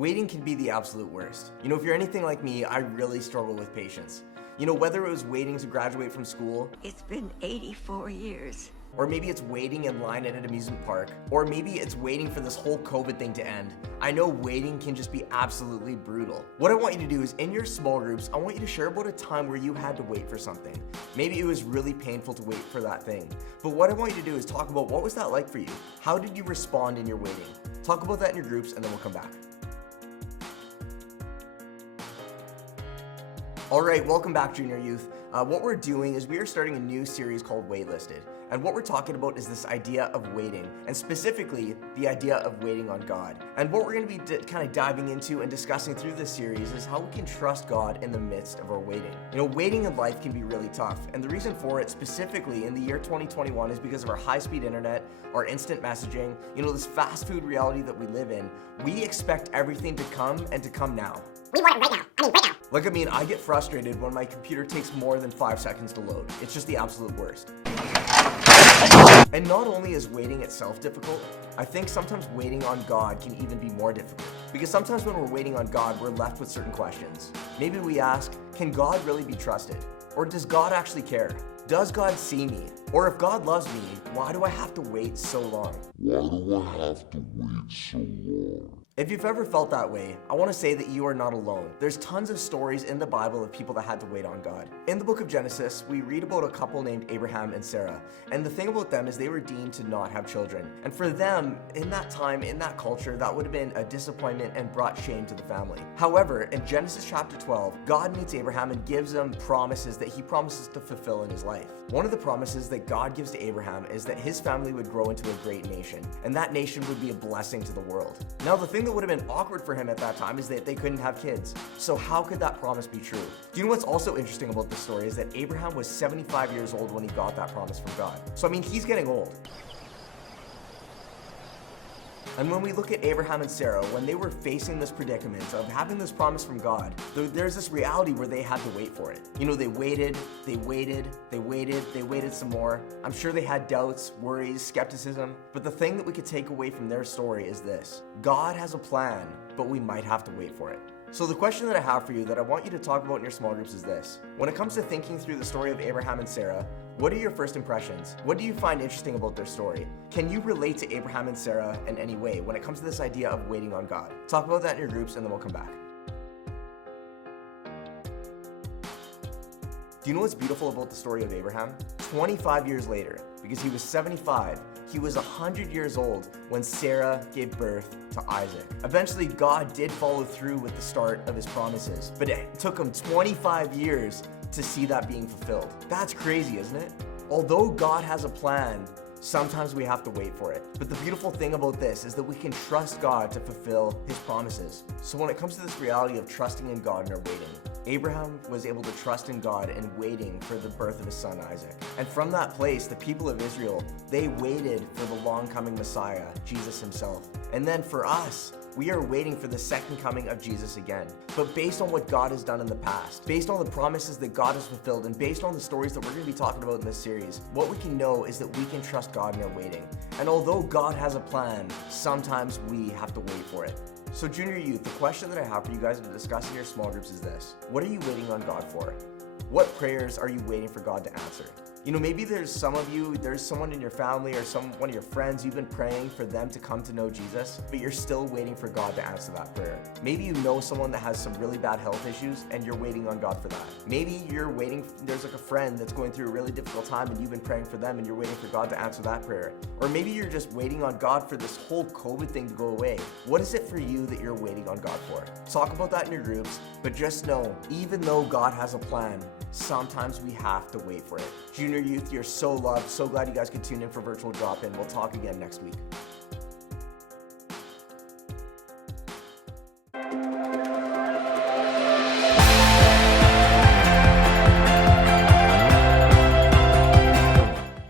Waiting can be the absolute worst. If you're anything like me, I really struggle with patience. Whether it was waiting to graduate from school, It's been 84 years. or maybe it's waiting in line at an amusement park, or maybe it's waiting for this whole COVID thing to end. I know waiting can just be absolutely brutal. What I want you to do is in your small groups, I want you to share about a time where you had to wait for something. Maybe it was really painful to wait for that thing. But what I want you to do is talk about what was that like for you? How did you respond in your waiting? Talk about that in your groups and then we'll come back. All right, welcome back, Junior Youth. What we're doing is we are starting a new series called Waitlisted. And what we're talking about is this idea of waiting, and specifically the idea of waiting on God. And what we're going to be kind of diving into and discussing through this series is how we can trust God in the midst of our waiting. Waiting in life can be really tough. And the reason for it specifically in the year 2021 is because of our high-speed internet, our instant messaging, this fast food reality that we live in. We expect everything to come and to come now. We want it right now. Right now. I get frustrated when my computer takes more than 5 seconds to load. It's just the absolute worst. And not only is waiting itself difficult, I think sometimes waiting on God can even be more difficult. Because sometimes when we're waiting on God, we're left with certain questions. Maybe we ask, can God really be trusted? Or does God actually care? Does God see me? Or if God loves me, why do I have to wait so long? Why do I have to wait so long? If you've ever felt that way, I want to say that you are not alone. There's tons of stories in the Bible of people that had to wait on God. In the book of Genesis, we read about a couple named Abraham and Sarah. And the thing about them is they were deemed to not have children. And for them, in that time, in that culture, that would have been a disappointment and brought shame to the family. However, in Genesis chapter 12, God meets Abraham and gives him promises that he promises to fulfill in his life. One of the promises that God gives to Abraham is that his family would grow into a great nation, and that nation would be a blessing to the world. Now, the thing that would have been awkward for him at that time is that they couldn't have kids. So how could that promise be true? Do you know what's also interesting about this story is that Abraham was 75 years old when he got that promise from God. So he's getting old. And when we look at Abraham and Sarah, when they were facing this predicament of having this promise from God, there's this reality where they had to wait for it. They waited some more. I'm sure they had doubts, worries, skepticism. But the thing that we could take away from their story is this: God has a plan, but we might have to wait for it. So the question that I have for you that I want you to talk about in your small groups is this: when it comes to thinking through the story of Abraham and Sarah, what are your first impressions? What do you find interesting about their story? Can you relate to Abraham and Sarah in any way when it comes to this idea of waiting on God? Talk about that in your groups and then we'll come back. Do you know what's beautiful about the story of Abraham? 25 years later, because he was 75, he was 100 years old when Sarah gave birth to Isaac. Eventually, God did follow through with the start of his promises, but it took him 25 years to see that being fulfilled. That's crazy, isn't it? Although God has a plan, sometimes we have to wait for it. But the beautiful thing about this is that we can trust God to fulfill his promises. So when it comes to this reality of trusting in God and our waiting, Abraham was able to trust in God and waiting for the birth of his son Isaac. And from that place, the people of Israel, they waited for the long coming Messiah, Jesus himself. And then for us, we are waiting for the second coming of Jesus again. But based on what God has done in the past, based on the promises that God has fulfilled, and based on the stories that we're going to be talking about in this series, what we can know is that we can trust God in our waiting. And although God has a plan, sometimes we have to wait for it. So Junior Youth, the question that I have for you guys to discuss in your small groups is this: what are you waiting on God for? What prayers are you waiting for God to answer? Maybe there's someone in your family or one of your friends, you've been praying for them to come to know Jesus, but you're still waiting for God to answer that prayer. Maybe you know someone that has some really bad health issues and you're waiting on God for that. Maybe there's a friend that's going through a really difficult time and you've been praying for them and you're waiting for God to answer that prayer. Or maybe you're just waiting on God for this whole COVID thing to go away. What is it for you that you're waiting on God for? Talk about that in your groups, but just know, even though God has a plan, sometimes we have to wait for it. Junior Youth, you're so loved. So glad you guys could tune in for Virtual Drop-In. We'll talk again next week.